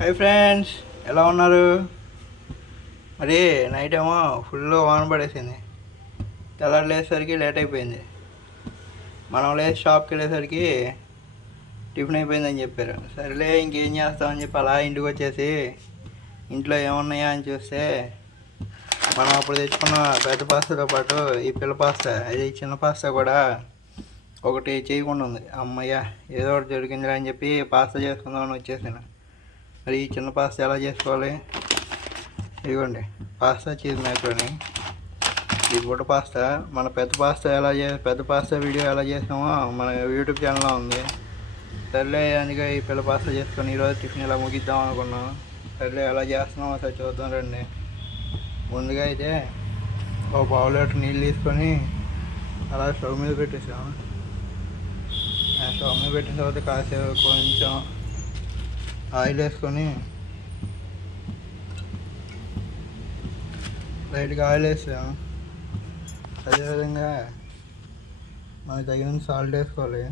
Hi friends, ఎలా ఉన్నారు? మరి నైట్ ఏమో ఫుల్ వాన పడేసింది. తెల్లారి లేచేసరికి లేట్ అయిపోయింది. మనం లేచి షాప్కి వెళ్ళేసరికి టిఫిన్ అయిపోయిందని చెప్పారు. సరేలే ఇంకేం చేస్తామని చెప్పి అలా ఇంటికి వచ్చేసి ఇంట్లో ఏమున్నాయా అని చూస్తే మనం అప్పుడు తెచ్చుకున్న పెద్ద పాస్తాతో పాటు ఈ పిల్ల పాస్తా, అది చిన్న పాస్తా కూడా ఒకటి చేయకుండా ఉంది. అమ్మయ్య, ఏదో ఒకటి దొరికిందిరా అని చెప్పి పాస్తా చేసుకుందామని వచ్చేసాను. మరి ఈ చిన్న పాస్తా ఎలా చేసుకోవాలి? ఇదిగోండి, పాస్తా చీజ్ మ్యాక్రోని. ఈ బుట్ట పాస్తా. మన పెద్ద పాస్తా వీడియో ఎలా చేసామో మన యూట్యూబ్ ఛానల్లో ఉంది. సర్లే అందుకే ఈ పిల్ల పాస్తా చేసుకొని ఈరోజు టిఫిన్ ఇలా ముగిద్దాం అనుకున్నాం. సర్లే ఎలా చేస్తున్నాం ఒకసారి చూద్దాం రండి. ముందుగా అయితే ఒక పావు లీటర్ నీళ్ళు తీసుకొని అలా స్టవ్ మీద పెట్టేసాము. స్టవ్ మీద పెట్టిన తర్వాత కాసేపు కొంచెం ఆయిల్ వేసుకొని లైట్గా ఆయిల్ వేసాము. అదేవిధంగా మనకు తగినంత సాల్ట్ వేసుకోవాలి.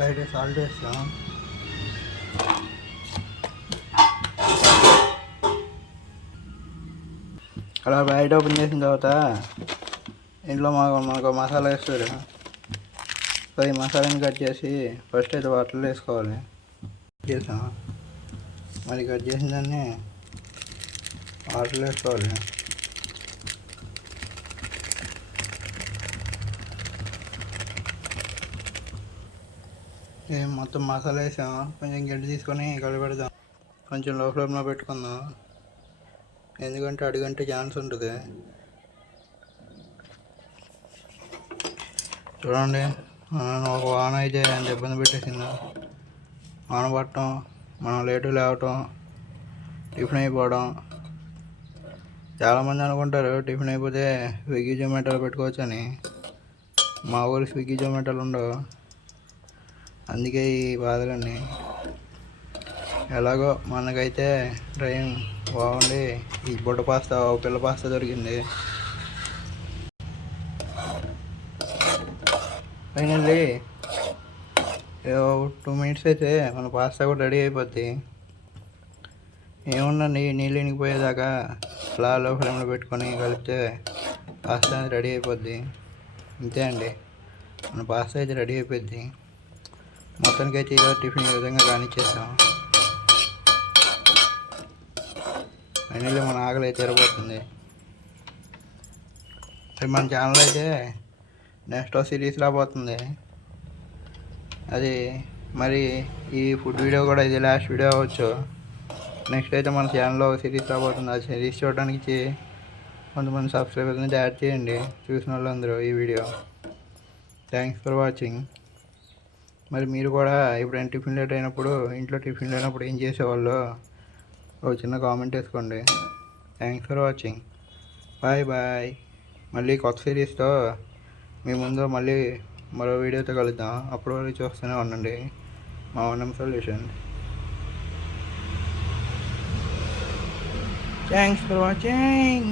లైట్గా సాల్ట్ వేస్తాం. అలా బయట ఓపెన్ చేసిన తర్వాత ఇంట్లో మనకు మసాలా వేస్తారు. సో ఈ మసాలాని కట్ చేసి ఫస్ట్ అయితే వాటర్లో వేసుకోవాలి. చేసాం, మరి కట్ చేసిన దాన్ని వాటర్లో వేసుకోవాలి. మొత్తం మసాలా వేసాం. కొంచెం గడ్డి తీసుకొని కలిపెడదాం. కొంచెం లో ఫ్లేమ్లో పెట్టుకుందాం, ఎందుకంటే అడుగంటే ఛాన్స్ ఉంటుంది. చూడండి, ఒక వాన అయితే ఎంత ఇబ్బంది పెట్టేసిందో. వాన పట్టడం, మనం లేటు లేవటం, టిఫిన్ అయిపోవడం. చాలామంది అనుకుంటారు టిఫిన్ అయిపోతే స్విగ్గీ జొమాటోలు పెట్టుకోవచ్చు అని. మా ఊరు స్విగ్గీ జొమాటోలు ఉండవు, అందుకే ఈ బాధలన్నీ. ఎలాగో మనకైతే ట్రైన్ బాగుండి ఈ బుట్ట పాస్తా, పిల్ల పాస్తా దొరికింది. ఫైనల్లీ 2 మినిట్స్ అయితే మన పాస్తా కూడా రెడీ అయిపోద్ది. ఏముందండి, నీళ్ళు ఇనిగిపోయేదాకా అలా లో ఫ్లేమ్లో పెట్టుకొని కలిపితే పాస్తా రెడీ అయిపోద్ది. అంతే అండి, మన పాస్తా అయితే రెడీ అయిపోద్ది. మొత్తానికి అయితే ఈరోజు టిఫిన్ ఈ విధంగా కానిచ్చేసాం. ఫైనల్లీ మన ఆకలి అయితే తెరబోతుంది. మన ఛానల్ అయితే నెక్స్ట్ సిరీస్ రాబోతుంది. అది మరి ఈ ఫుడ్ వీడియో కూడా ఇది లాస్ట్ వీడియో అవ్వచ్చు. నెక్స్ట్ అయితే మన ఛానల్లో సిరీస్ రాబోతుంది. ఆ సిరీస్ చూడడానికి కొంతమంది సబ్స్క్రైబర్ని యాడ్ చేయండి, చూసిన వాళ్ళందరూ ఈ వీడియో. Thanks for watching. మరి మీరు కూడా ఎప్పుడైనా టిఫిన్ లేట్ అయినప్పుడు, ఇంట్లో టిఫిన్ లేనప్పుడు ఏం చేసేవాళ్ళు ఒక చిన్న కామెంట్ వేసుకోండి. Thanks for watching. Bye bye. మళ్ళీ కొత్త సిరీస్తో మీ ముందు మళ్ళీ మరో వీడియోతో కలుద్దాం. అప్పటి వరకు చూస్తూనే ఉండండి మా వనం సొల్యూషన్. Thanks for watching.